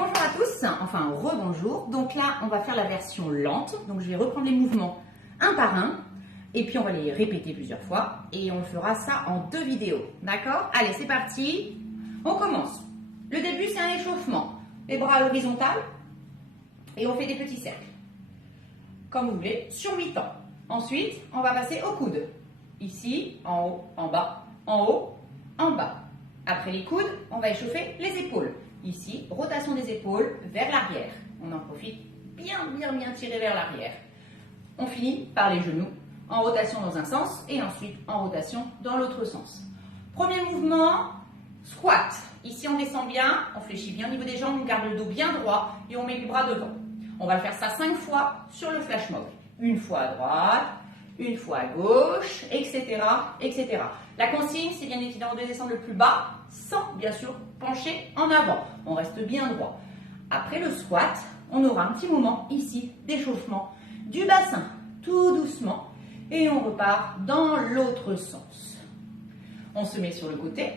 bonjour à tous, enfin rebonjour. Donc là, on va faire la version lente. Donc je vais reprendre les mouvements un par un. Et puis on va les répéter plusieurs fois. Et on fera ça en 2 vidéos. D'accord? Allez, c'est parti. On commence. Le début, c'est un échauffement. Les bras à l'horizontale. Et on fait des petits cercles. Comme vous voulez, sur 8 temps. Ensuite, on va passer au coude. Ici, en haut, en bas, en haut, en bas. Après les coudes, on va échauffer les épaules. Ici, rotation des épaules vers l'arrière. On en profite bien tirer vers l'arrière. On finit par les genoux en rotation dans un sens et ensuite en rotation dans l'autre sens. Premier mouvement, squat. Ici, on descend bien, on fléchit bien au niveau des jambes, on garde le dos bien droit et on met les bras devant. On va le faire ça 5 fois sur le flash mob. Une fois à droite, une fois à gauche, etc., etc. La consigne, c'est bien évidemment de descendre le plus bas, sans bien sûr pencher en avant. On reste bien droit. Après le squat, on aura un petit moment ici d'échauffement du bassin, tout doucement, et on repart dans l'autre sens. On se met sur le côté,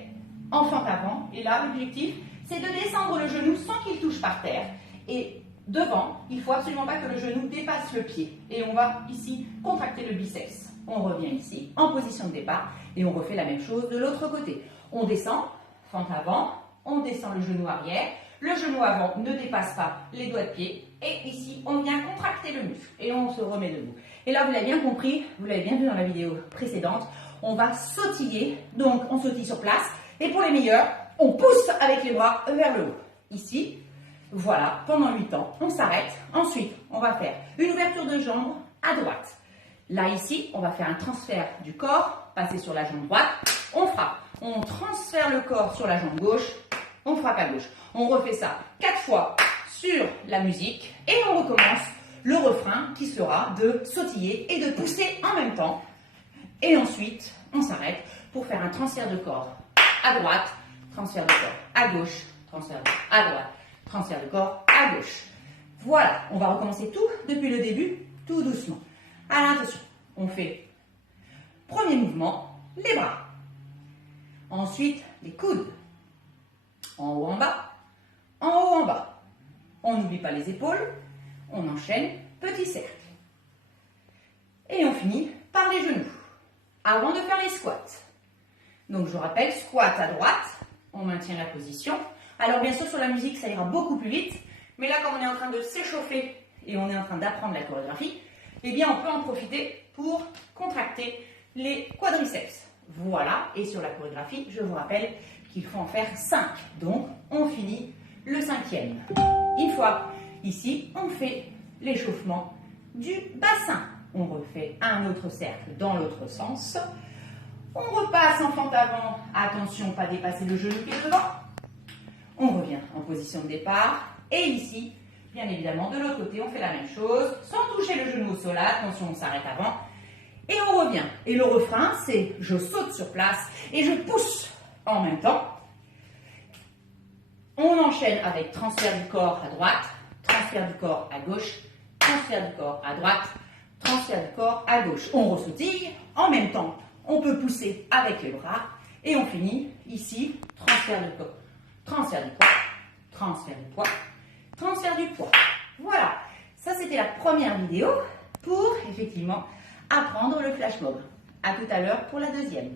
en fente avant, et là l'objectif, c'est de descendre le genou sans qu'il touche par terre, et devant, il ne faut absolument pas que le genou dépasse le pied. Et on va ici contracter le biceps. On revient ici en position de départ et on refait la même chose de l'autre côté. On descend, fente avant, on descend le genou arrière. Le genou avant ne dépasse pas les doigts de pied. Et ici, on vient contracter le muscle et on se remet debout. Et là, vous l'avez bien compris, vous l'avez bien vu dans la vidéo précédente, on va sautiller. Donc, on sautille sur place. Et pour les meilleurs, on pousse avec les bras vers le haut. Ici, voilà, pendant 8 temps, on s'arrête. Ensuite, on va faire une ouverture de jambe à droite. Là, ici, on va faire un transfert du corps, passer sur la jambe droite, on frappe. On transfère le corps sur la jambe gauche, on frappe à gauche. On refait ça 4 fois sur la musique et on recommence le refrain qui sera de sautiller et de pousser en même temps. Et ensuite, on s'arrête pour faire un transfert de corps à droite, transfert de corps à gauche, transfert de corps à droite. Transfert de corps à gauche. Voilà, on va recommencer tout depuis le début, tout doucement. Alors attention, on fait premier mouvement, les bras. Ensuite, les coudes. En haut, en bas. En haut, en bas. On n'oublie pas les épaules. On enchaîne, petit cercle. Et on finit par les genoux. Avant de faire les squats. Donc je rappelle, squat à droite, on maintient la position. Alors bien sûr sur la musique ça ira beaucoup plus vite, mais là comme on est en train de s'échauffer et on est en train d'apprendre la chorégraphie, eh bien on peut en profiter pour contracter les quadriceps. Voilà, et sur la chorégraphie, je vous rappelle qu'il faut en faire 5. Donc on finit le 5e. Une fois ici, on fait l'échauffement du bassin. On refait un autre cercle dans l'autre sens. On repasse en fente avant, attention, pas dépasser le genou qui est devant. On revient en position de départ. Et ici, bien évidemment, de l'autre côté, on fait la même chose. Sans toucher le genou au sol, attention, on s'arrête avant. Et on revient. Et le refrain, c'est je saute sur place et je pousse en même temps. On enchaîne avec transfert du corps à droite, transfert du corps à gauche, transfert du corps à droite, transfert du corps à gauche. On ressautille en même temps. On peut pousser avec les bras. Et on finit ici, transfert du corps. Transfert du poids, transfert du poids, transfert du poids. Voilà, ça c'était la première vidéo pour effectivement apprendre le flash mob. À tout à l'heure pour la deuxième.